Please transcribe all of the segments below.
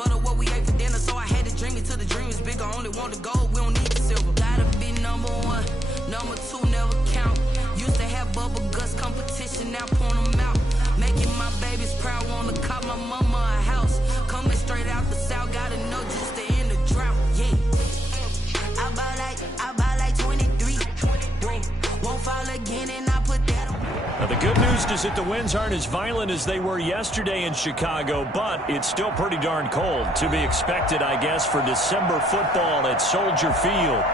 butter what we ate for dinner, so I had to dream it till the dream is bigger. Only want the gold, we don't need the silver. Gotta be number one, number two never count. Used to have bubble guts competition, now point them out. Making my babies proud, wanna cop my mama a house. Coming straight out the south, gotta know just to end the drought. Yeah, I bought like 23. Won't fall again, and I put that on. Now, the good news is that the winds aren't as violent as they were yesterday in Chicago, but it's still pretty darn cold. To be expected, I guess, for December football at Soldier Field.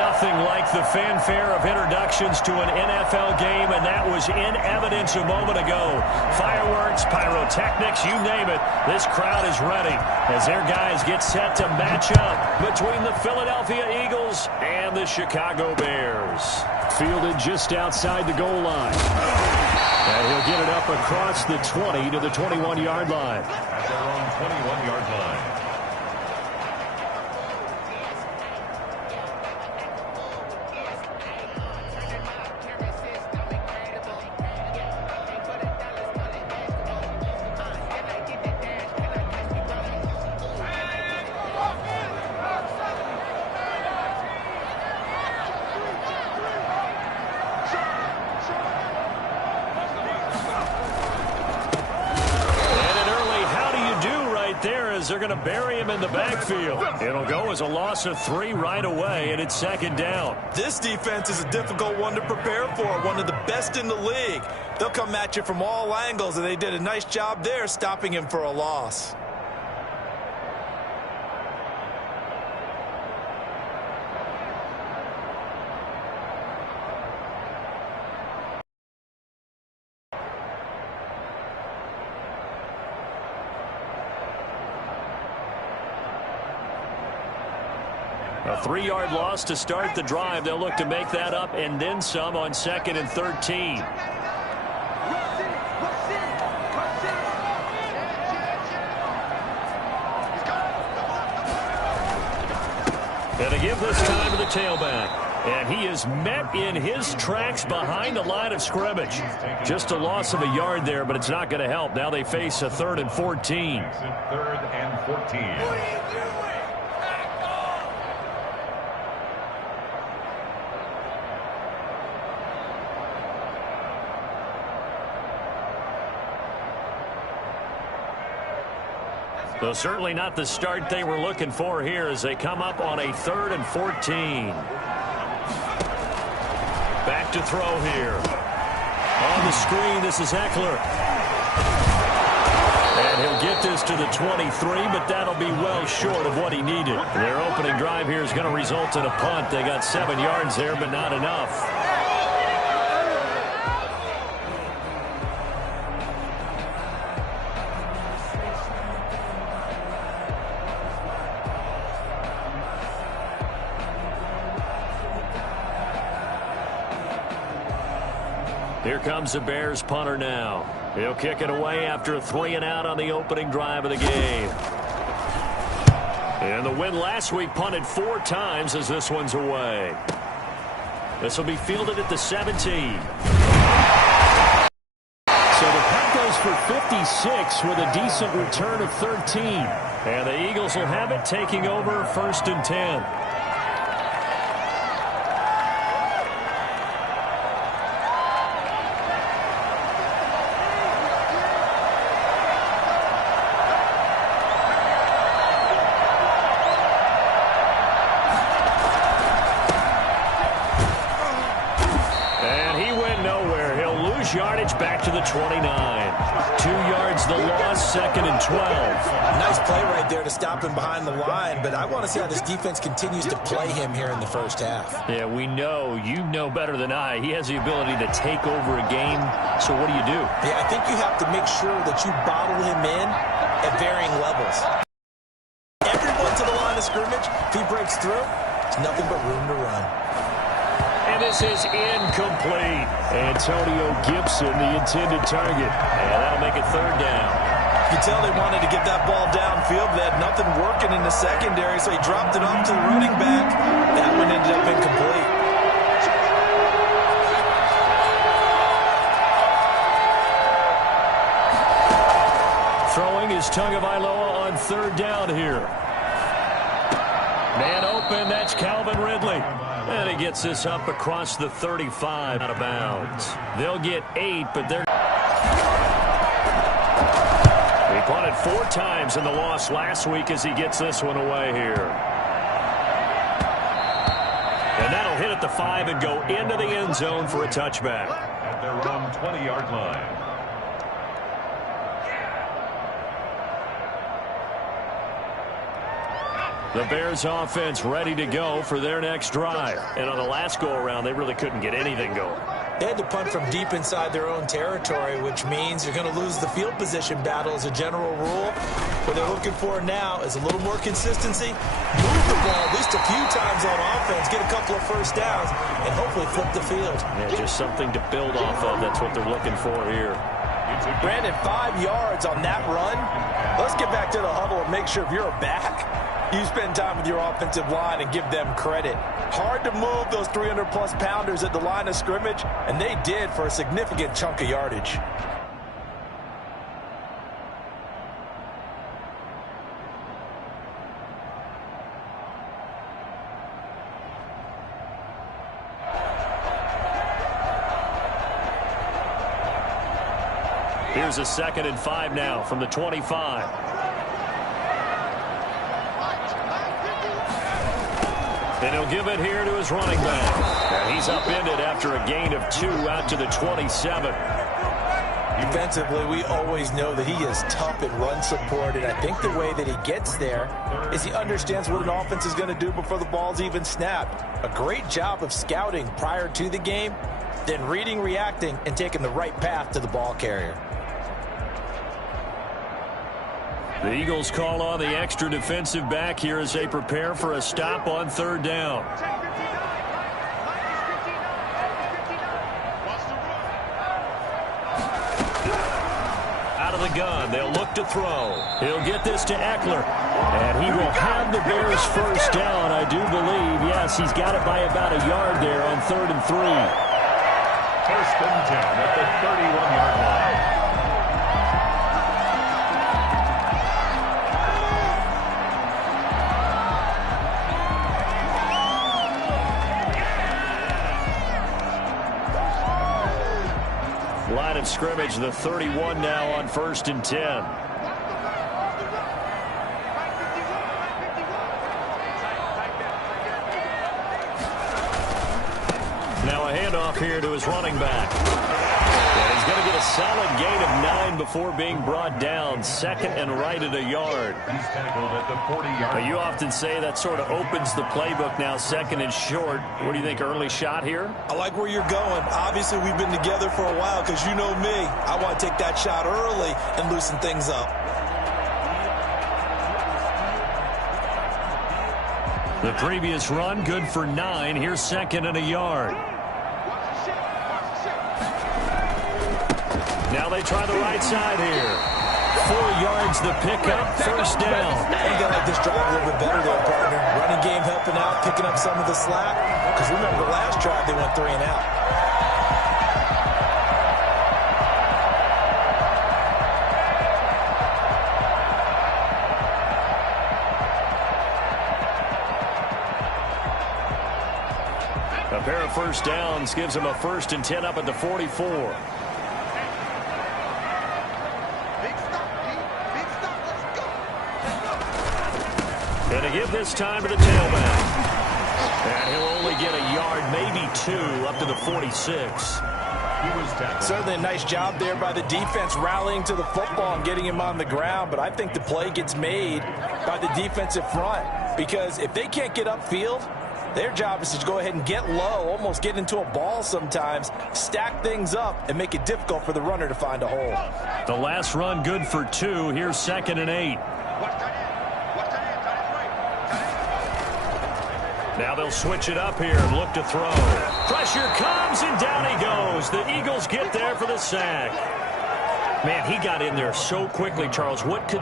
Nothing like the fanfare of introductions to an NFL game, and that was in evidence a moment ago. Fireworks, pyrotechnics, you name it. This crowd is ready as their guys get set to match up between the Philadelphia Eagles and the Chicago Bears. Fielded just outside the goal line. And he'll get it up across the 20 to the 21-yard line. At their own 21-yard line. They're going to bury him in the backfield. It'll go as a loss of 3 right away, and it's second down. This defense is a difficult one to prepare for, one of the best in the league. They'll come at you from all angles, and they did a nice job there stopping him for a loss. A 3-yard loss to start the drive. They'll look to make that up and then some on 2nd and 13. And to give this time to the tailback. And he is met in his tracks behind the line of scrimmage. Just a loss of a yard there, but it's not going to help. Now they face a 3rd and 14. 3rd and 14. So certainly not the start they were looking for here as they come up on a 3rd and 14. Back to throw here. On the screen, this is Eckler. And he'll get this to the 23, but that'll be well short of what he needed. Their opening drive here is going to result in a punt. They got 7 yards there, but not enough. Here comes the Bears punter now. He'll kick it away after a 3-and-out on the opening drive of the game. And the win last week punted 4 times as this one's away. This will be fielded at the 17. So the punt goes for 56 with a decent return of 13. And the Eagles will have it taking over 1st and 10. Yardage back to the 29. 2 yards the loss, 2nd and 12. Nice play right there to stop him behind the line, but I want to see how this defense continues to play him here in the first half. Yeah, we know, you know better than I, he has the ability to take over a game, so what do you do? Yeah, I think you have to make sure that you bottle him in at varying levels. Everyone to the line of scrimmage, if he breaks through, there's nothing but room to run. And this is incomplete. Antonio Gibson, the intended target. And that'll make it 3rd down. You can tell they wanted to get that ball downfield. They had nothing working in the secondary, so he dropped it off to the running back. That one ended up incomplete. Throwing is Tagovailoa on on third down here. Man open, that's Calvin Ridley. And he gets this up across the 35 out of bounds. They'll get 8, but they're... He punted 4 times in the loss last week as he gets this one away here. And that'll hit at the 5 and go into the end zone for a touchback. At their own 20-yard line. The Bears offense ready to go for their next drive. And on the last go-around, they really couldn't get anything going. They had to punt from deep inside their own territory, which means you're going to lose the field position battle as a general rule. What they're looking for now is a little more consistency, move the ball at least a few times on offense, get a couple of first downs, and hopefully flip the field. Yeah, just something to build off of. That's what they're looking for here. Brandon, 5 yards on that run. Let's get back to the huddle and make sure if you're a back, you spend time with your offensive line and give them credit. Hard to move those 300-plus pounders at the line of scrimmage, and they did for a significant chunk of yardage. Here's a 2nd and 5 now from the 25. And he'll give it here to his running back. And he's upended after a gain of 2 out to the 27. Defensively, we always know that he is tough in run support, and I think the way that he gets there is he understands what an offense is going to do before the ball's even snapped. A great job of scouting prior to the game, then reading, reacting, and taking the right path to the ball carrier. The Eagles call on the extra defensive back here as they prepare for a stop on third down. Out of the gun, they'll look to throw. He'll get this to Eckler. And he will have the Bears first down, I do believe. Yes, he's got it by about a yard there on 3rd and 3. 1st and 10 at the 31-yard line. Line of scrimmage, the 31 now on 1st and 10. Now a handoff here to his running back. And he's going to get a solid gain of 9 before being brought down. 2nd and right at a yard. He's tackled at the 40-yard line. You often say that sort of opens the playbook now, 2nd and short. What do you think, early shot here? I like where you're going. Obviously, we've been together for a while because you know me. I want to take that shot early and loosen things up. The previous run, good for 9. Here's 2nd and a yard. Now they try the right side here. 4 yards the pickup, first down. I think I like this drive a little bit better there, partner. Running game helping out, picking up some of the slack. Because remember, the last drive they went 3 and out. A pair of first downs gives him a 1st and 10 up at the 44. And to give this time to the tailback. And he'll only get a yard, maybe 2, up to the 46. Certainly a nice job there by the defense rallying to the football and getting him on the ground, but I think the play gets made by the defensive front because if they can't get upfield, their job is to go ahead and get low, almost get into a ball sometimes, stack things up, and make it difficult for the runner to find a hole. The last run good for 2. Here's 2nd and 8. Now they'll switch it up here and look to throw. Pressure comes, and down he goes. The Eagles get there for the sack. Man, he got in there so quickly, Charles. What could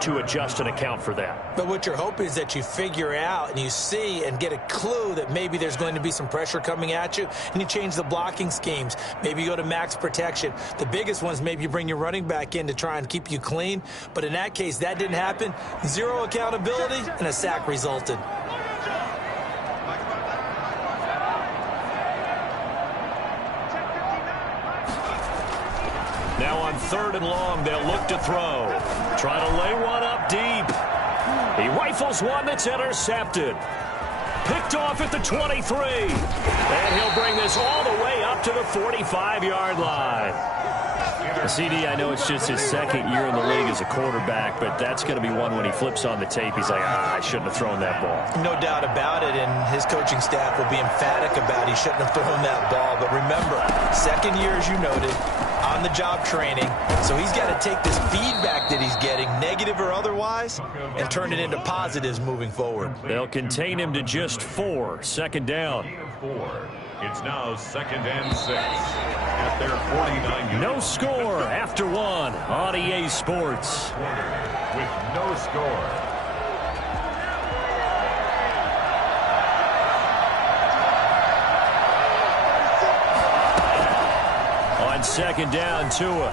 to adjust and account for that. But what you're hoping is that you figure out and you see and get a clue that maybe there's going to be some pressure coming at you, and you change the blocking schemes. Maybe you go to max protection. The biggest ones, maybe you bring your running back in to try and keep you clean. But in that case, that didn't happen. Zero accountability, and a sack resulted. Now on 3rd and long, they'll look to throw. Try to lay one up deep. He rifles one that's intercepted. Picked off at the 23. And he'll bring this all the way up to the 45-yard line. CD, I know it's just his 2nd year in the league as a quarterback, but that's going to be one when he flips on the tape. He's like, I shouldn't have thrown that ball. No doubt about it, and his coaching staff will be emphatic about he shouldn't have thrown that ball. But remember, 2nd year, as you noted, on-the-job training. So he's got to take this feedback that he's getting, negative or otherwise, and turn it into positives moving forward. They'll contain him to just 4. 2nd down. It's now 2nd and 6 at their 49. No score after 1 on EA Sports. With no score. On 2nd down, Tua.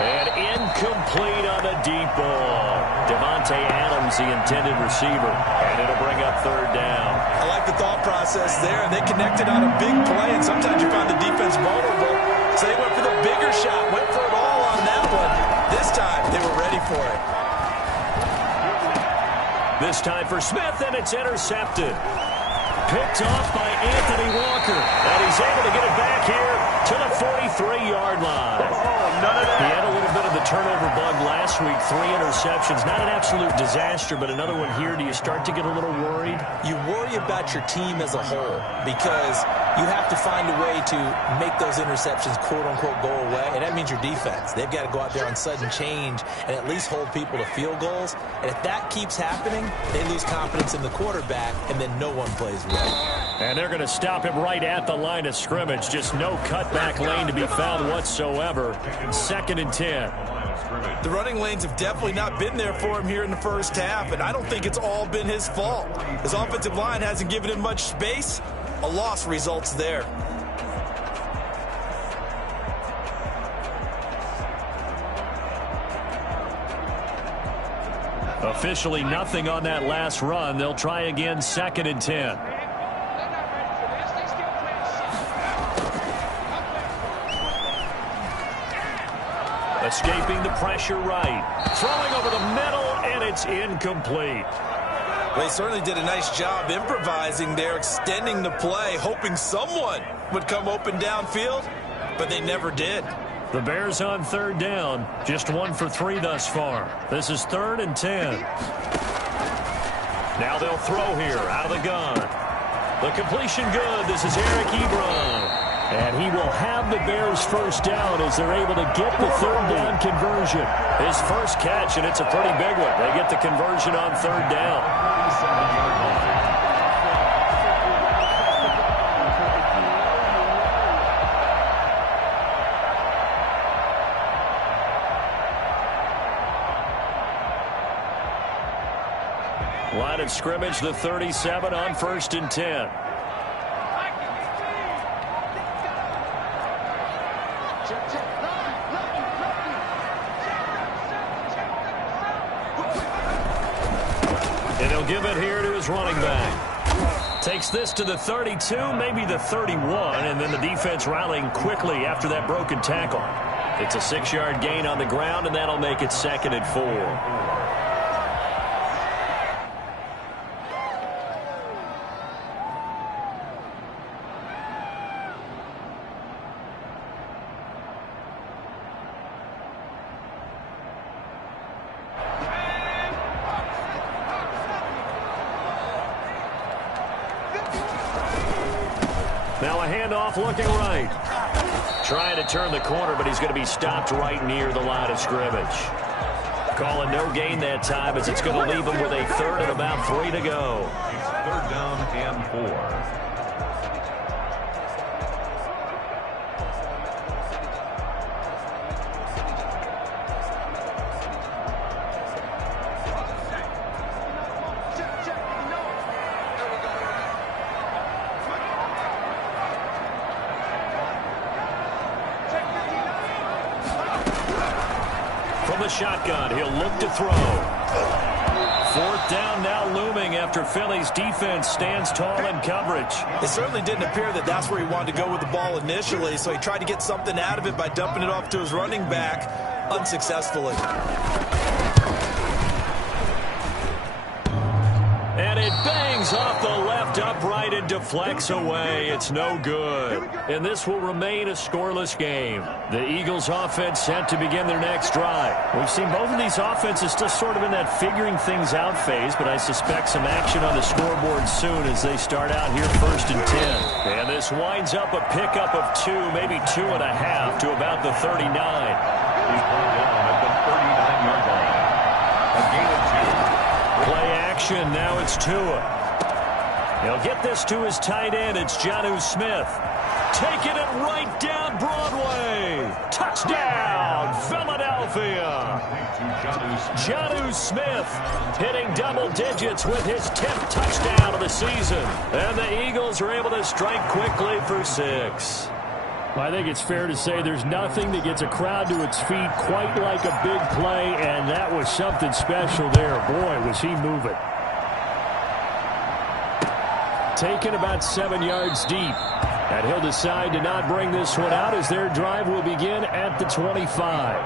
And incomplete on the deep ball. Devontae Adams, the intended receiver. And it'll bring up 3rd down. I like the thought process there. They connected on a big play, and sometimes you find the defense vulnerable. So they went for the bigger shot, went for it all on that one. This time, they were ready for it. This time for Smith, and it's intercepted. Picked off by Anthony Walker. And he's able to get it back here to the 43-yard line. He had a little bit of the turnover bug last week. 3 interceptions. Not an absolute disaster, but another one here. Do you start to get a little worried? You worry about your team as a whole because you have to find a way to make those interceptions, quote-unquote, go away, and that means your defense. They've got to go out there on sudden change and at least hold people to field goals. And if that keeps happening, they lose confidence in the quarterback, and then no one plays well. And they're going to stop him right at the line of scrimmage. Just no cutback lane to be found whatsoever. 2nd and 10. The running lanes have definitely not been there for him here in the first half, and I don't think it's all been his fault. His offensive line hasn't given him much space. A loss results there. Officially nothing on that last run. They'll try again 2nd and 10. Escaping the pressure right. Throwing over the middle, and it's incomplete. They certainly did a nice job improvising there, extending the play, hoping someone would come open downfield, but they never did. The Bears on 3rd down, just 1 for 3 thus far. This is 3rd and 10. Now they'll throw here out of the gun. The completion good. This is Eric Ebron. And he will have the Bears first down as they're able to get the 3rd down conversion. His first catch, and it's a pretty big one. They get the conversion on 3rd down. Line of scrimmage, the 37 on 1st and 10. And he'll give it here to his running back. Takes this to the 32, maybe the 31, and then the defense rallying quickly after that broken tackle. It's a 6-yard gain on the ground, and that'll make it 2nd and 4. Now a handoff looking right. Trying to turn the corner, but he's going to be stopped right near the line of scrimmage. Calling no gain that time as it's going to leave him with a 3rd and about 3 to go. 3rd down and 4. shotgun. He'll look to throw. Fourth down now looming after Philly's defense stands tall in coverage. It certainly didn't appear that that's where he wanted to go with the ball initially, so he tried to get something out of it by dumping it off to his running back unsuccessfully. And it bangs off the left upright and deflects away. It's no good. And this will remain a scoreless game. The Eagles offense set to begin their next drive. We've seen both of these offenses just sort of in that figuring things out phase, but I suspect some action on the scoreboard soon as they start out here 1st and 10. And this winds up a pickup of 2, maybe 2.5 to about the 39. He's brought down at the 39-yard line. A gain of 2. Play action, now it's Tua. He'll get this to his tight end. It's Jonnu Smith. Taking it right down Broadway. Touchdown, Philadelphia. Jonnu Smith hitting double digits with his 10th touchdown of the season. And the Eagles are able to strike quickly for 6. Well, I think it's fair to say there's nothing that gets a crowd to its feet quite like a big play, and that was something special there. Boy, was he moving. Taken about 7 yards deep. And he'll decide to not bring this one out as their drive will begin at the 25.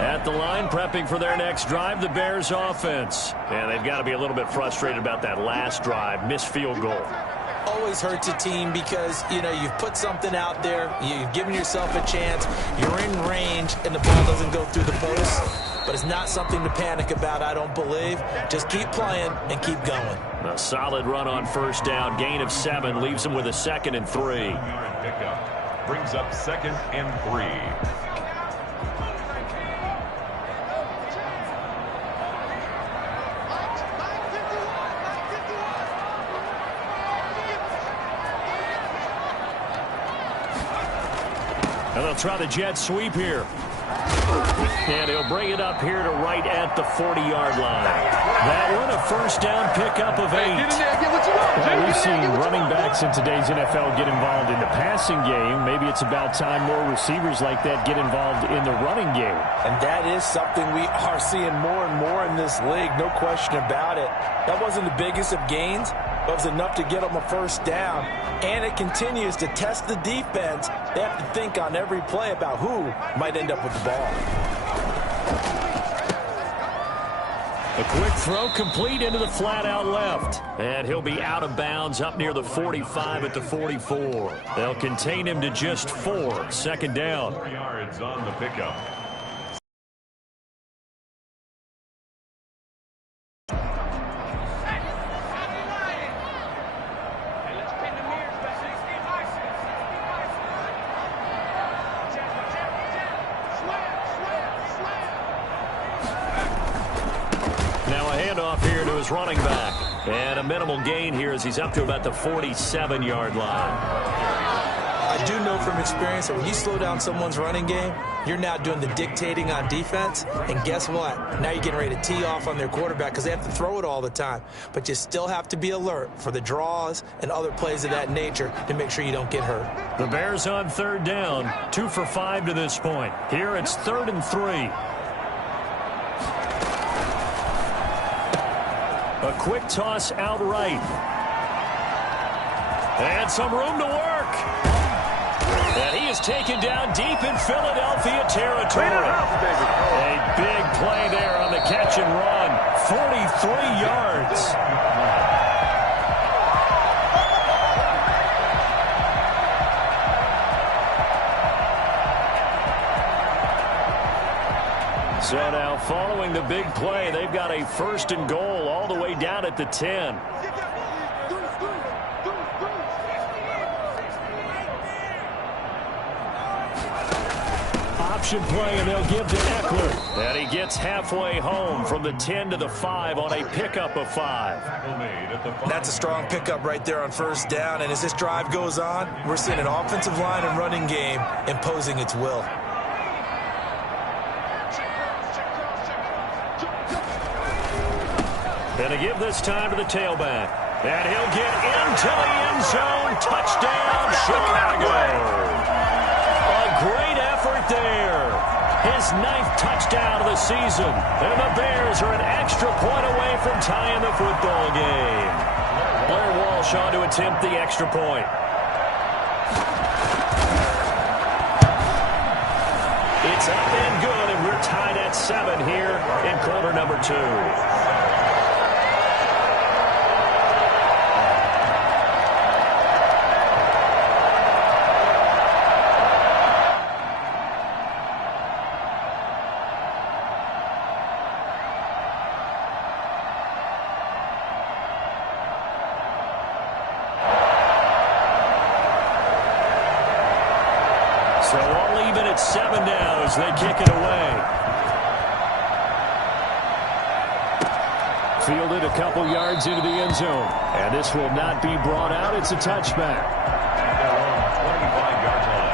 At the line, prepping for their next drive, the Bears offense. And they've got to be a little bit frustrated about that last drive, missed field goal. Always hurts a team because, you know, you've put something out there, you've given yourself a chance, you're in range, and the ball doesn't go through the post. But it's not something to panic about, I don't believe. Just keep playing and keep going. A solid run on 1st down, gain of 7, leaves them with a 2nd and 3. Pickup brings up 2nd and 3. And they'll try the jet sweep here. And he'll bring it up here to right at the 40-yard line. That one, a 1st down pickup of 8. Well, we've seen running backs in today's NFL get involved in the passing game. Maybe it's about time more receivers like that get involved in the running game. And that is something we are seeing more and more in this league, no question about it. That wasn't the biggest of gains, but it was enough to get them a 1st down. And it continues to test the defense. They have to think on every play about who might end up with the ball. A quick throw complete into the flat out left. And he'll be out of bounds up near the 45 at the 44. They'll contain him to just 4. 2nd down. 4 yards on the pickup. Running back. And a minimal gain here as he's up to about the 47-yard line. I do know from experience that when you slow down someone's running game, you're now doing the dictating on defense. And guess what? Now you're getting ready to tee off on their quarterback because they have to throw it all the time. But you still have to be alert for the draws and other plays of that nature to make sure you don't get hurt. The Bears on 3rd down, 2 for 5 to this point. Here it's 3rd and 3. A quick toss out right. And some room to work. And he is taken down deep in Philadelphia territory. A big play there on the catch and run. 43 yards. So now following the big play, they've got a 1st and goal all the way down at the 10. Option play, and they'll give to Eckler. And he gets halfway home from the 10 to the 5 on a pickup of 5. That's a strong pickup right there on 1st down. And as this drive goes on, we're seeing an offensive line and running game imposing its will. And to give this time to the tailback. And he'll get into the end zone. Touchdown, Chicago. A great effort there. His 9th touchdown of the season. And the Bears are an extra point away from tying the football game. Blair Walsh on to attempt the extra point. It's up and good, and we're tied at 7 here in quarter number 2. So all even at 7 now as they kick it away. Fielded a couple yards into the end zone. And this will not be brought out. It's a touchback. At their own 25-yard line.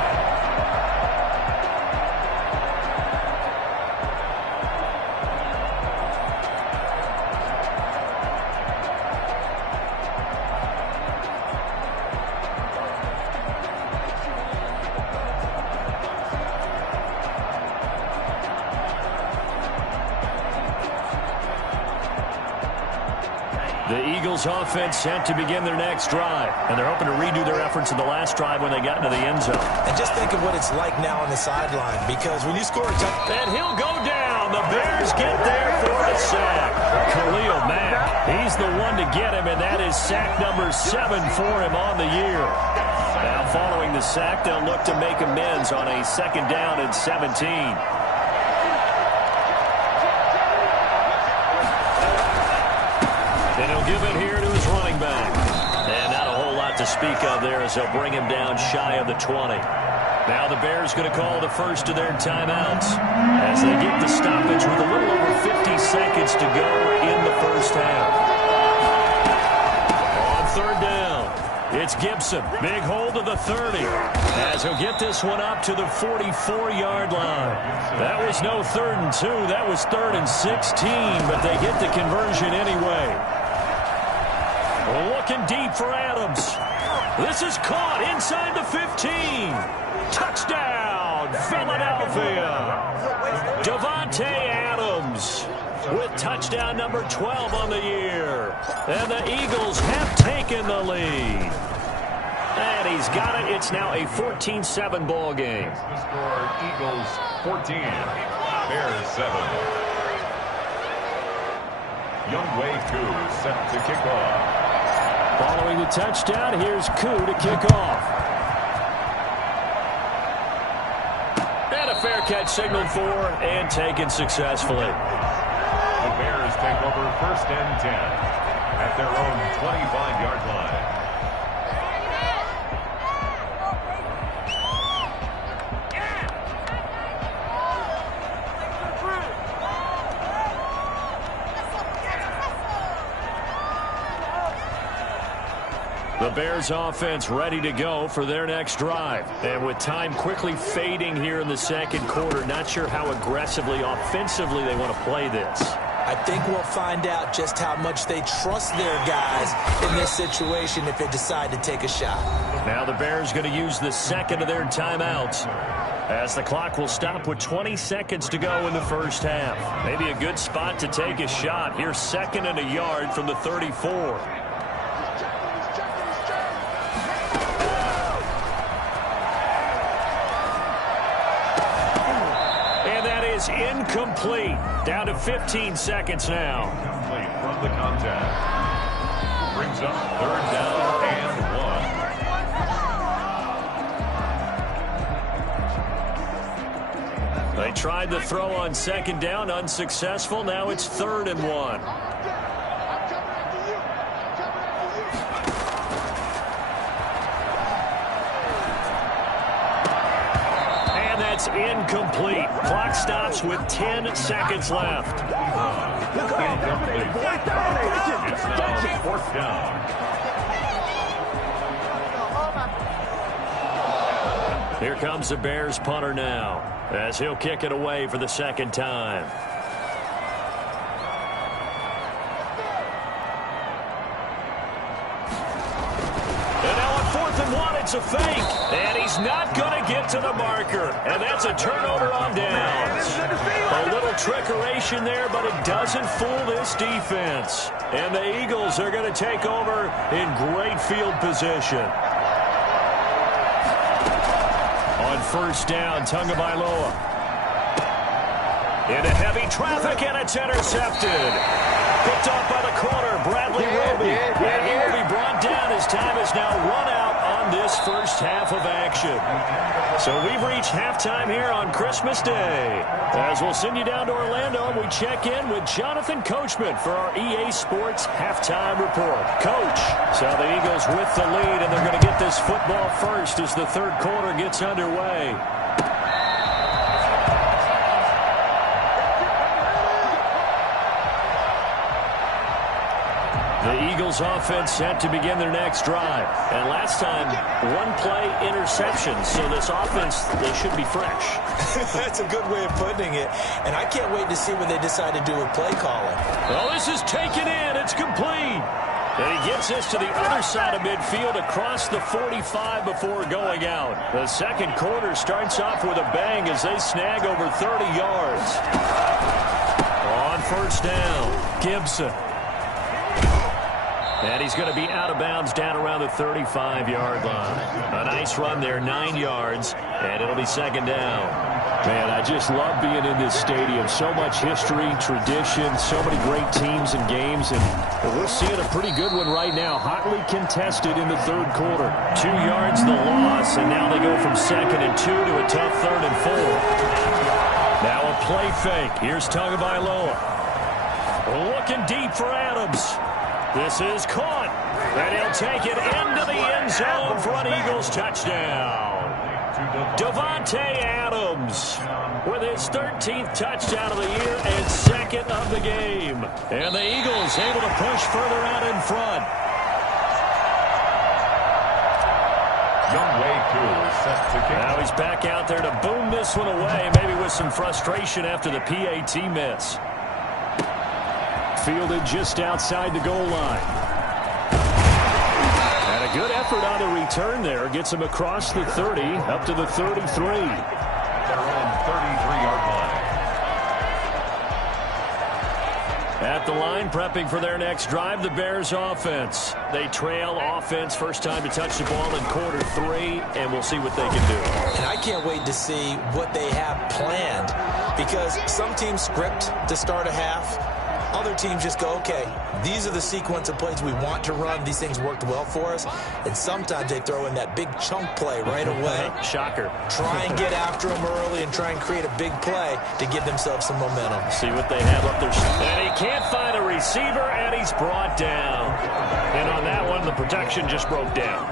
The Eagles offense set to begin their next drive. And they're hoping to redo their efforts in the last drive when they got into the end zone. And just think of what it's like now on the sideline, because when you score a touchdown. And he'll go down. The Bears get there for the sack. Khalil Mack, he's the one to get him, and that is sack number 7 for him on the year. Now following the sack, they'll look to make amends on a 2nd down and 17. And he'll give it here to his running back. And not a whole lot to speak of there as they'll bring him down shy of the 20. Now the Bears going to call the first of their timeouts as they get the stoppage with a little over 50 seconds to go in the first half. On 3rd down, it's Gibson. Big hold of the 30 as he'll get this one up to the 44-yard line. That was no 3rd and 2. That was 3rd and 16, but they get the conversion anyway. Looking deep for Adams. This is caught inside the 15. Touchdown, Philadelphia. Davante Adams with touchdown number 12 on the year. And the Eagles have taken the lead. And he's got it. It's now a 14-7 ball game. The score, Eagles 14, Bears 7. Youngway Koo set to kick off. Following the touchdown, here's Koo to kick off. And a fair catch signaled for and taken successfully. The Bears take over 1st and 10 at their own 25-yard line. The Bears offense ready to go for their next drive. And with time quickly fading here in the 2nd quarter, not sure how aggressively, offensively they want to play this. I think we'll find out just how much they trust their guys in this situation if they decide to take a shot. Now the Bears going to use the 2nd of their timeouts as the clock will stop with 20 seconds to go in the first half. Maybe a good spot to take a shot. Here's 2nd and a yard from the 34. Is incomplete. Down to 15 seconds now. Complete from the contact. Brings up 3rd down and 1. They tried the throw on 2nd down, unsuccessful. Now it's 3rd and 1. That's incomplete. Clock stops with 10 seconds left. Incomplete. It's now 4th down. Here comes the Bears punter now as he'll kick it away for the 2nd time. and 1. It's a fake. And he's not going to get to the marker. And that's a turnover on downs. A little trickeration there, but it doesn't fool this defense. And the Eagles are going to take over in great field position. On first down, Tagovailoa. Into heavy traffic, and it's intercepted. Picked off by the corner, Bradley Roby. And he will be brought down as time is now run out on this first half of action. So we've reached halftime here on Christmas Day. As we'll send you down to Orlando, and we check in with Jonathan Coachman for our EA Sports Halftime Report. Coach, so the Eagles with the lead, and they're going to get this football first as the third quarter gets underway. The Eagles offense set to begin their next drive. And last time, one play interception. So this offense, they should be fresh. That's a good way of putting it. And I can't wait to see when they decide to do with play calling. Well, this is taken in. It's complete. And he gets this to the other side of midfield across the 45 before going out. The second quarter starts off with a bang as they snag over 30 yards. On first down, Gibson. And he's going to be out of bounds down around the 35-yard line. A nice run there, 9 yards, and it'll be second down. Man, I just love being in this stadium. So much history, tradition, so many great teams and games, and we're seeing a pretty good one right now. Hotly contested in the third quarter. 2 yards the loss, and now they go from 2nd and 2 to a tough 3rd and 4. Now a play fake. Here's Tagovailoa. Looking deep for Adams. This is caught, and he'll take it into the end zone for an Eagles touchdown. Davante Adams with his 13th touchdown of the year and 2nd of the game. And the Eagles able to push further out in front. Younghoe is set to kick. Now he's back out there to boom this one away, maybe with some frustration after the PAT miss. Fielded just outside the goal line. And a good effort on the return there. Gets him across the 30, up to the 33. Their own 33-yard line. At the line, prepping for their next drive, the Bears offense. They trail offense, first time to touch the ball in quarter 3, and we'll see what they can do. And I can't wait to see what they have planned, because some teams script to start a half. Other teams just go, okay, these are the sequence of plays we want to run. These things worked well for us. And sometimes they throw in that big chunk play right away. Shocker. Try and get after them early and try and create a big play to give themselves some momentum. See what they have up there. And he can't find a receiver, and he's brought down. And on that one, the protection just broke down.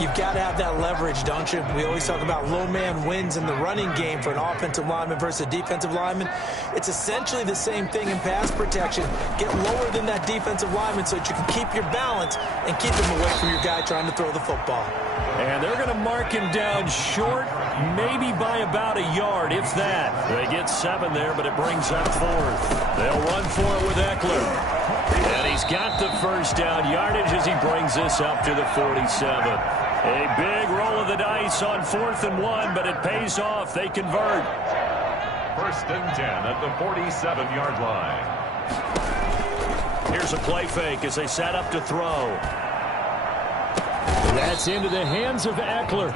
You've got to have that leverage, don't you? We always talk about low man wins in the running game for an offensive lineman versus a defensive lineman. It's essentially the same thing in pass protection. Get lower than that defensive lineman so that you can keep your balance and keep him away from your guy trying to throw the football. And they're going to mark him down short, maybe by about a yard, if that. They get 7 there, but it brings up 4th. They'll run for it with Eckler. And he's got the first down yardage as he brings this up to the 47. A big roll of the dice on 4th and 1, but it pays off. They convert. 1st and 10 at the 47-yard line. Here's a play fake as they set up to throw. That's into the hands of Eckler.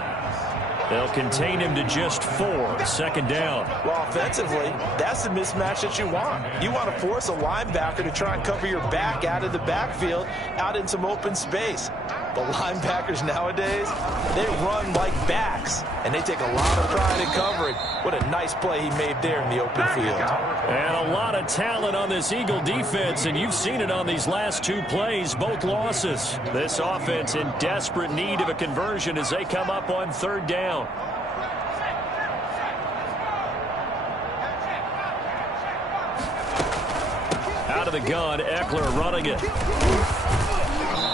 They'll contain him to just 4. 2nd down. Well, offensively, that's the mismatch that you want. You want to force a linebacker to try and cover your back out of the backfield, out in some open space. The linebackers nowadays, they run like backs, and they take a lot of pride in covering. What a nice play he made there in the open field. And a lot of talent on this Eagle defense, and you've seen it on these last 2 plays, both losses. This offense in desperate need of a conversion as they come up on 3rd down. Out of the gun, Eckler running it.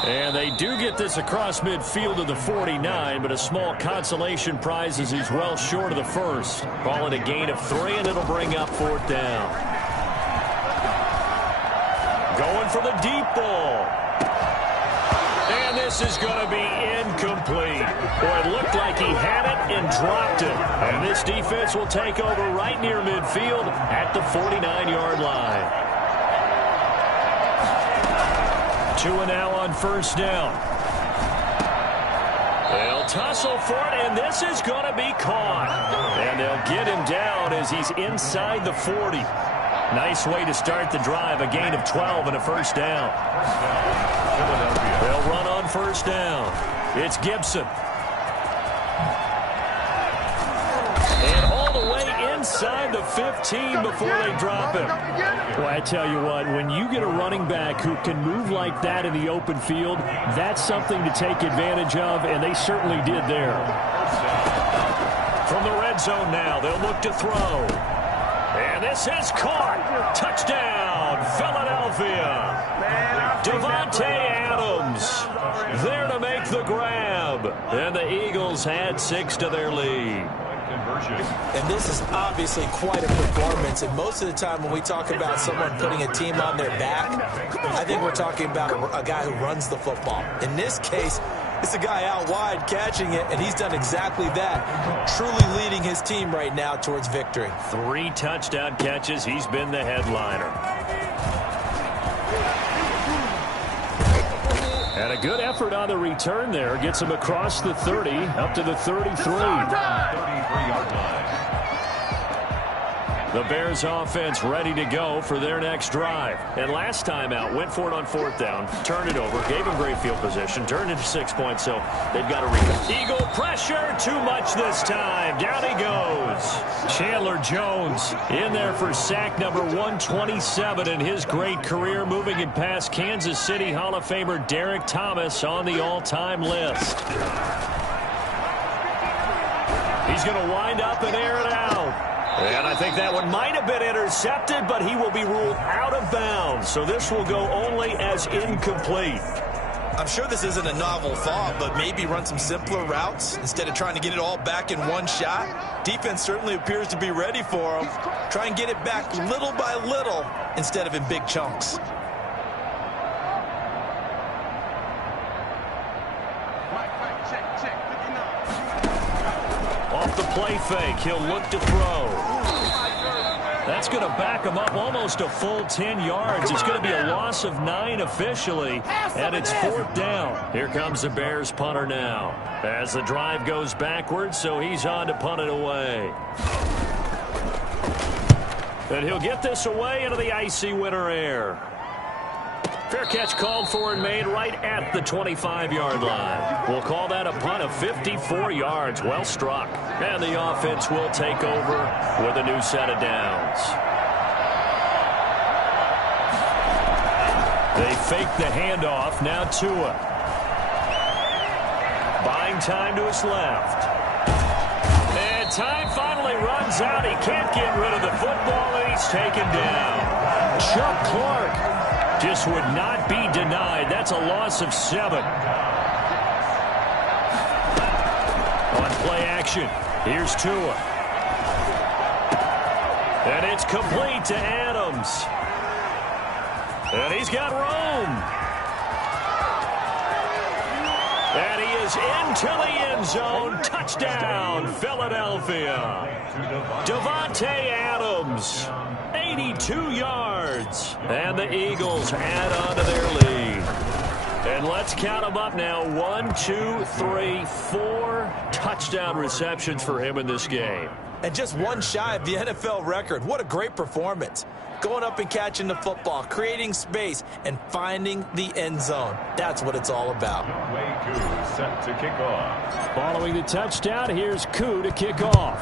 And they do get this across midfield to the 49, but a small consolation prize as he's well short of the first. Ball at a gain of 3, and it'll bring up 4th down. Going for the deep ball. And this is going to be incomplete. Boy, it looked like he had it and dropped it. And this defense will take over right near midfield at the 49-yard line. 2 now on first down. They'll tussle for it, and this is going to be caught. And they'll get him down as he's inside the 40. Nice way to start the drive, a gain of 12 and a first down. They'll run on first down. It's Gibson. And all the way inside the 15 before they drop him. Well, I tell you what, when you get a running back who can move like that in the open field, that's something to take advantage of, and they certainly did there. From the red zone now, they'll look to throw. And this is caught. Touchdown, Philadelphia. Davante Adams there to make the grab. And the Eagles add 6 to their lead. And this is obviously quite a performance. And most of the time when we talk about someone putting a team on their back, I think we're talking about a guy who runs the football. In this case, it's a guy out wide catching it, and he's done exactly that, truly leading his team right now towards victory. 3 touchdown catches. He's been the headliner. And a good effort on the return there. Gets him across the 30, up to the 33. 33-yard line. The Bears offense ready to go for their next drive. And last time out, went for it on 4th down, turned it over, gave him great field position, turned into 6 points, so they've got to rebound. Eagle pressure, too much this time. Down he goes. Chandler Jones in there for sack number 127 in his great career, moving it past Kansas City Hall of Famer Derek Thomas on the all-time list. He's going to wind up and air it out. And I think that one might have been intercepted, but he will be ruled out of bounds. So this will go only as incomplete. I'm sure this isn't a novel thought, but maybe run some simpler routes instead of trying to get it all back in one shot. Defense certainly appears to be ready for him. Try and get it back little by little instead of in big chunks. Off the play fake, he'll look to throw. That's going to back him up almost a full 10 yards. It's going to be a loss of 9 officially, and it's 4th down. Here comes the Bears punter now as the drive goes backwards, so he's on to punt it away. And he'll get this away into the icy winter air. Fair catch called for and made right at the 25-yard line. We'll call that a punt of 54 yards. Well struck. And the offense will take over with a new set of downs. They fake the handoff. Now Tua. Buying time to his left. And time finally runs out. He can't get rid of the football, and he's taken down. Chuck Clark just would not be denied. That's a loss of 7. On play action, here's Tua. And it's complete to Adams. And he's got room. And he is into the end zone. Touchdown, Philadelphia. Davante Adams. 82 yards. And the Eagles add on to their lead. And let's count them up now. 1, 2, 3, 4 touchdown receptions for him in this game. And just one shy of the NFL record. What a great performance. Going up and catching the football, creating space, and finding the end zone. That's what it's all about. Set to kick off. Following the touchdown, here's Koo to kick off.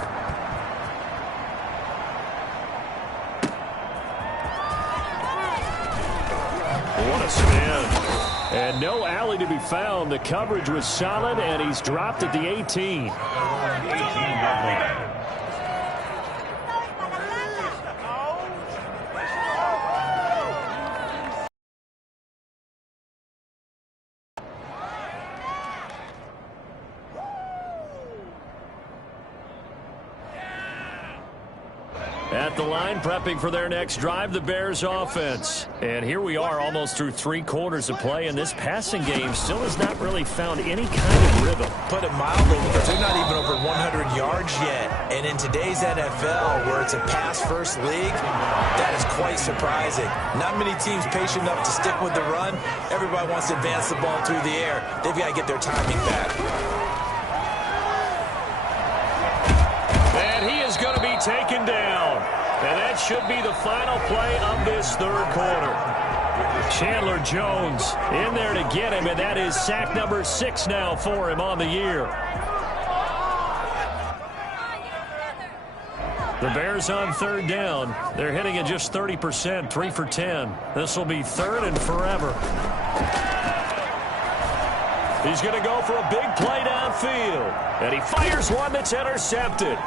What a spin. And no alley to be found. The coverage was solid, and he's dropped at the 18. 18-yard line. At the line, prepping for their next drive, the Bears offense. And here we are almost through 3 quarters of play, and this passing game still has not really found any kind of rhythm. Put it mildly, because they're not even over 100 yards yet. And in today's NFL, where it's a pass-first league, that is quite surprising. Not many teams patient enough to stick with the run. Everybody wants to advance the ball through the air. They've got to get their timing back. And he is going to be taken down. And that should be the final play of this 3rd quarter. Chandler Jones in there to get him, and that is sack number 6 now for him on the year. The Bears on 3rd down. They're hitting at just 30%, 3 for 10. This will be 3rd and forever. He's going to go for a big play downfield. And he fires one that's intercepted.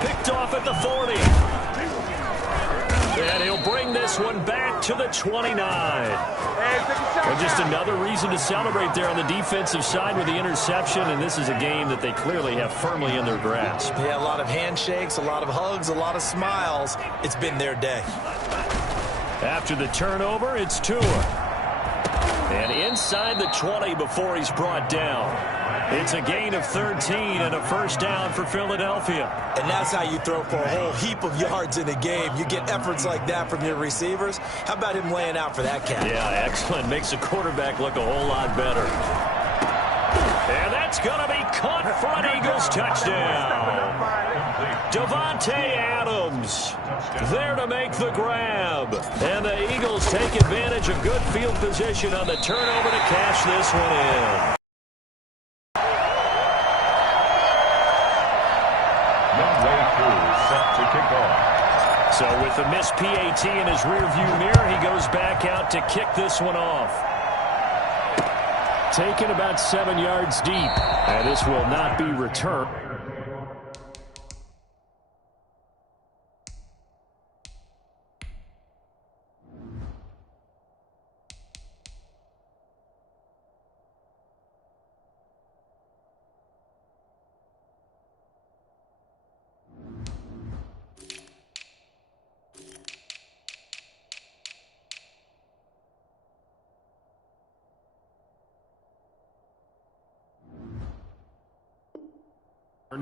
Picked off at the 40. And he'll bring this one back to the 29. And just another reason to celebrate there on the defensive side with the interception. And this is a game that they clearly have firmly in their grasp. Yeah, a lot of handshakes, a lot of hugs, a lot of smiles. It's been their day. After the turnover, it's Tua. And inside the 20 before he's brought down. It's a gain of 13 and a 1st down for Philadelphia. And that's how you throw for a whole heap of yards in a game. You get efforts like that from your receivers. How about him laying out for that catch? Yeah, excellent. Makes the quarterback look a whole lot better. And that's going to be caught for an Eagles touchdown. Davante Adams there to make the grab. And the Eagles take advantage of good field position on the turnover to cash this one in. So with the missed PAT in his rearview mirror, he goes back out to kick this one off. Taken about 7 yards deep, and this will not be returned.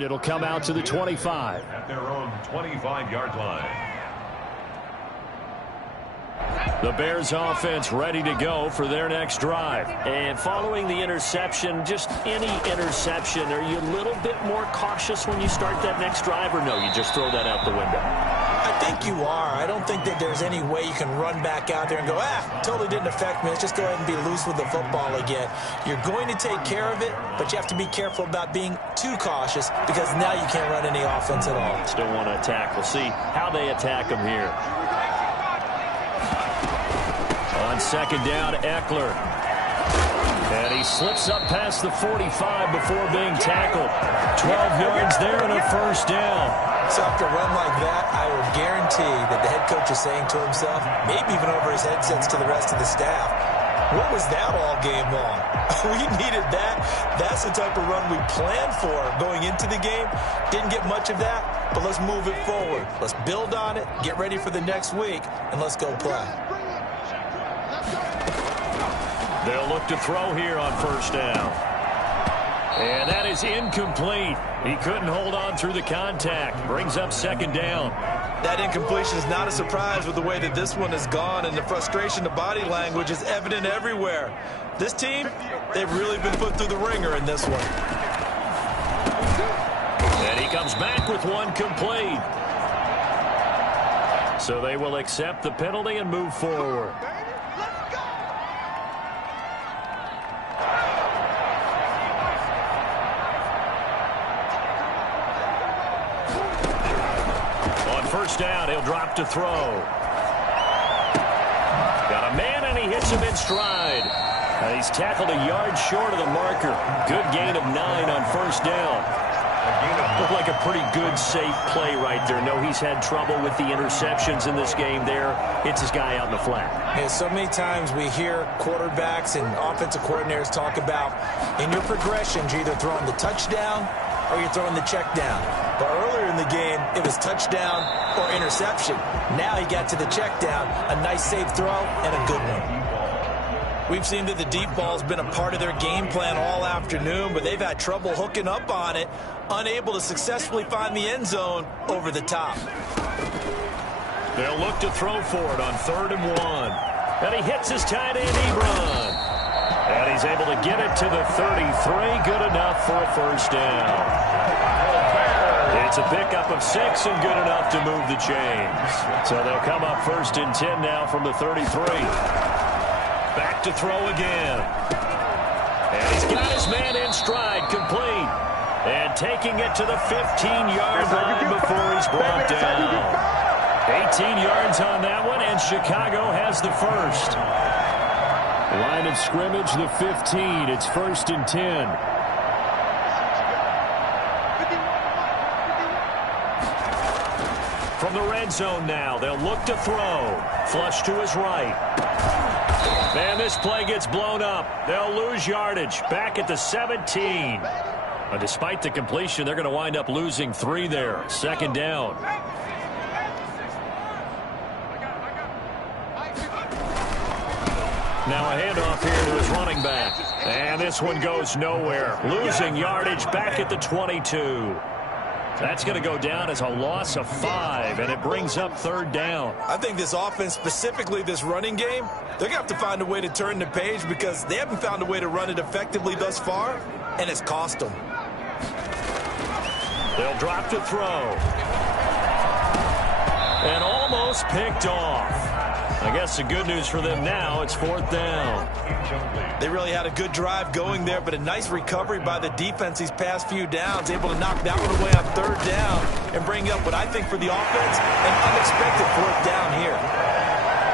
It'll come out to the 25. At their own 25-yard line. The Bears offense ready to go for their next drive. And following the interception, just any interception, are you a little bit more cautious when you start that next drive, or no, you just throw that out the window? I think you are. I don't think that there's any way you can run back out there and go, totally didn't affect me. Let's just go ahead and be loose with the football again. You're going to take care of it, but you have to be careful about being too cautious because now you can't run any offense at all. Still want to attack. We'll see how they attack them here. On 2nd down, Eckler. And he slips up past the 45 before being tackled. 12 yards there and a 1st down. So after a run like that, I will guarantee that the head coach is saying to himself, maybe even over his headsets to the rest of the staff, what was that all game long? We needed that. That's the type of run we planned for going into the game. Didn't get much of that, but let's move it forward. Let's build on it, get ready for the next week, and let's go play. They'll look to throw here on 1st down. And that is incomplete. He couldn't hold on through the contact. Brings up 2nd down. That incompletion is not a surprise with the way that this one has gone, and the frustration, the body language is evident everywhere. This team, they've really been put through the ringer in this one. And he comes back with one complete. So they will accept the penalty and move forward. First down, he'll drop to throw. Got a man, and he hits him in stride. He's tackled a yard short of the marker. Good gain of 9 on 1st down. Looked like a pretty good, safe play right there. No, he's had trouble with the interceptions in this game there. Hits his guy out in the flat. Yeah, so many times we hear quarterbacks and offensive coordinators talk about in your progressions, you're either throwing the touchdown or you're throwing the check down. But earlier in the game, it was touchdown or interception. Now he got to the check down, a nice safe throw, and a good one. We've seen that the deep ball has been a part of their game plan all afternoon, but they've had trouble hooking up on it, unable to successfully find the end zone over the top. They'll look to throw for it on 3rd and 1. And he hits his tight end, Ebron. And he's able to get it to the 33. Good enough for a first down. It's a pickup of 6 and good enough to move the chains. So they'll come up 1st and 10 now from the 33. Back to throw again. And he's got his man in stride, complete. And taking it to the 15-yard line before he's brought down. 18 yards on that one, and Chicago has the first. Line of scrimmage, the 15. It's 1st and 10. From the red zone now, they'll look to throw. Flush to his right. And this play gets blown up. They'll lose yardage. Back at the 17. Despite the completion, they're going to wind up losing 3 there. 2nd down. Now a handoff here to his running back. And this one goes nowhere. Losing yardage back at the 22. That's going to go down as a loss of 5, and it brings up 3rd down. I think this offense, specifically this running game, they're going to have to find a way to turn the page because they haven't found a way to run it effectively thus far, and it's cost them. They'll drop to throw. And almost picked off. I guess the good news for them now, it's 4th down. They really had a good drive going there, but a nice recovery by the defense these past few downs, able to knock that one away on 3rd down and bring up what I think for the offense, an unexpected 4th down here.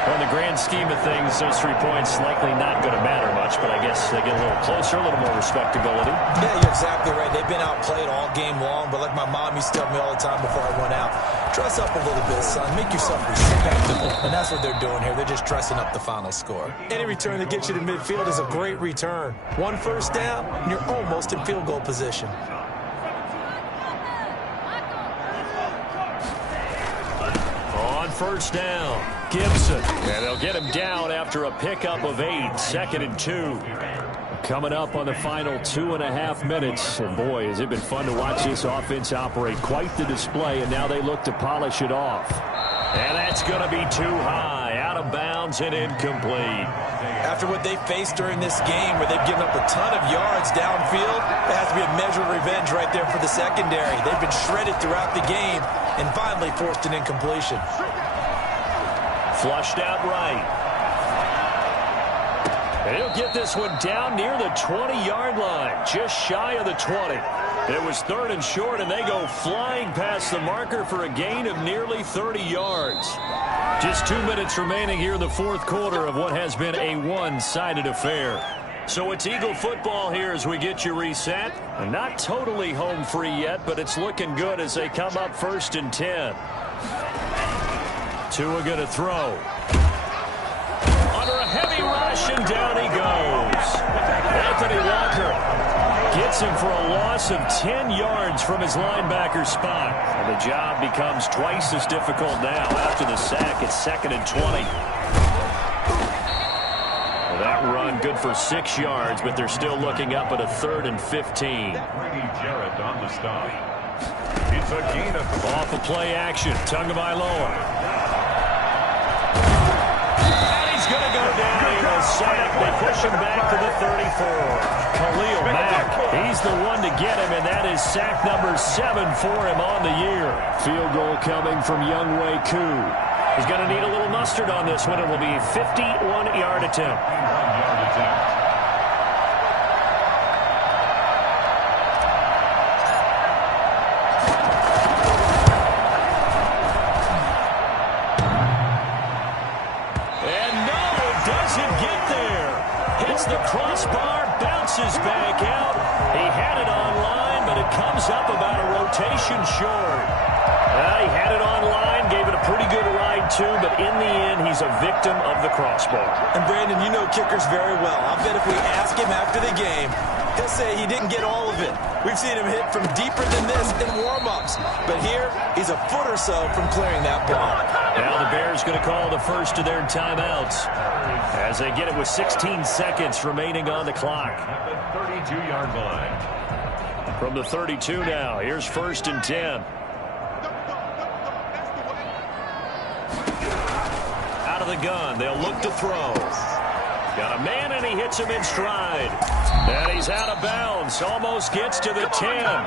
Well, in the grand scheme of things, those 3 points likely not going to matter much, but I guess they get a little closer, a little more respectability. Yeah, you're exactly right. They've been outplayed all game long, but like my mom used to tell me all the time before I went out, dress up a little bit, son. Make yourself respectable. And that's what they're doing here. They're just dressing up the final score. Any return that gets you to midfield is a great return. 1 first down, and you're almost in field goal position. On 1st down, Gibson. And they'll get him down after a pickup of 8. 2nd and 2. Coming up on the final 2.5 minutes. And boy, has it been fun to watch this offense operate. Quite the display, and now they look to polish it off. And that's going to be too high. Out of bounds and incomplete. After what they faced during this game where they've given up a ton of yards downfield, there has to be a measure of revenge right there for the secondary. They've been shredded throughout the game and finally forced an incompletion. Flushed out right. And he'll get this one down near the 20-yard line, just shy of the 20. It was 3rd and short, and they go flying past the marker for a gain of nearly 30 yards. Just 2 minutes remaining here in the 4th quarter of what has been a one-sided affair. So it's Eagle football here as we get you reset. And not totally home free yet, but it's looking good as they come up 1st and 10. Tua going to throw. Under a heavy rush, and down he goes. Anthony Walker gets him for a loss of 10 yards from his linebacker spot. And the job becomes twice as difficult now. After the sack, it's 2nd and 20. Well, that run good for 6 yards, but they're still looking up at a 3rd and 15. Brady Jarrett on the stop. It's a gain of Off of play action, Tagovailoa. Going to go down in a sack. They push him back to the 34. Khalil Mack, he's the one to get him, and that is sack number 7 for him on the year. Field goal coming from Younghoe Koo. He's going to need a little mustard on this one. It will be a 51-yard attempt. 1-yard attempt. The crossbar, bounces back out. He had it on line, but it comes up about a rotation short. He had it on line, gave it a pretty good ride too, but in the end, he's a victim of the crossbar. And Brandon, you know kickers very well. I bet if we ask him after the game, He'll say he didn't get all of it. We've seen him hit from deeper than this in warm-ups. But here, he's a foot or so from clearing that ball. Now the Bears going to call the first of their timeouts as they get it with 16 seconds remaining on the clock. At the 32-yard line. From the 32 now, here's 1st and 10. Out of the gun, they'll look to throw. Got a man, and he hits him in stride. And he's out of bounds. Almost gets to the 10.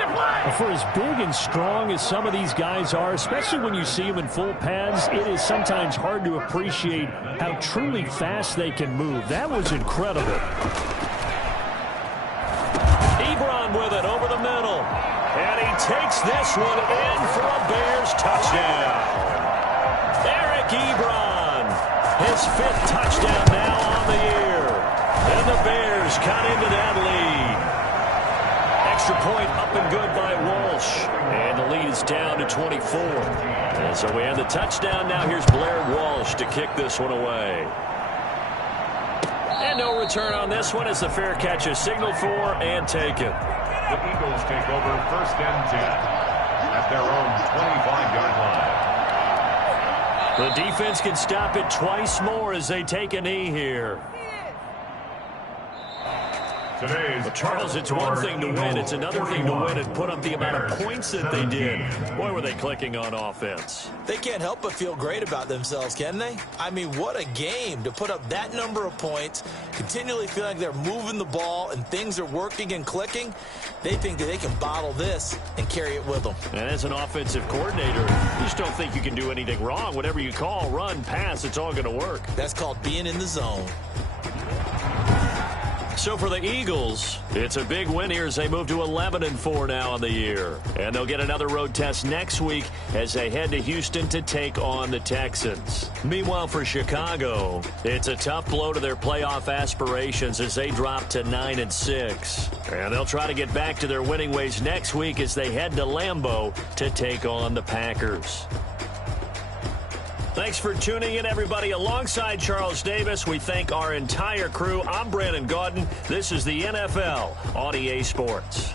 For as big and strong as some of these guys are, especially when you see them in full pads, it is sometimes hard to appreciate how truly fast they can move. That was incredible. Ebron with it over the middle. And he takes this one in for a Bears touchdown. Eric Ebron, his 5th touchdown now on the year. And the Bears cut into that lead. Extra point up and good by Walsh. And the lead is down to 24. And so we have the touchdown. Now here's Blair Walsh to kick this one away. And no return on this one as the fair catch is signaled for and taken. The Eagles take over 1st and 10 at their own 25-yard line. The defense can stop it twice more as they take a knee here. Well, Charles, it's one thing to win. It's another thing to win and put up the amount of points that they did. Boy, were they clicking on offense. They can't help but feel great about themselves, can they? I mean, what a game to put up that number of points, continually feeling like they're moving the ball and things are working and clicking. They think that they can bottle this and carry it with them. And as an offensive coordinator, you just don't think you can do anything wrong. Whatever you call, run, pass, it's all going to work. That's called being in the zone. So for the Eagles, it's a big win here as they move to 11-4 now on the year. And they'll get another road test next week as they head to Houston to take on the Texans. Meanwhile, for Chicago, it's a tough blow to their playoff aspirations as they drop to 9-6. And they'll try to get back to their winning ways next week as they head to Lambeau to take on the Packers. Thanks for tuning in, everybody. Alongside Charles Davis, we thank our entire crew. I'm Brandon Gaudin. This is the NFL on EA Sports.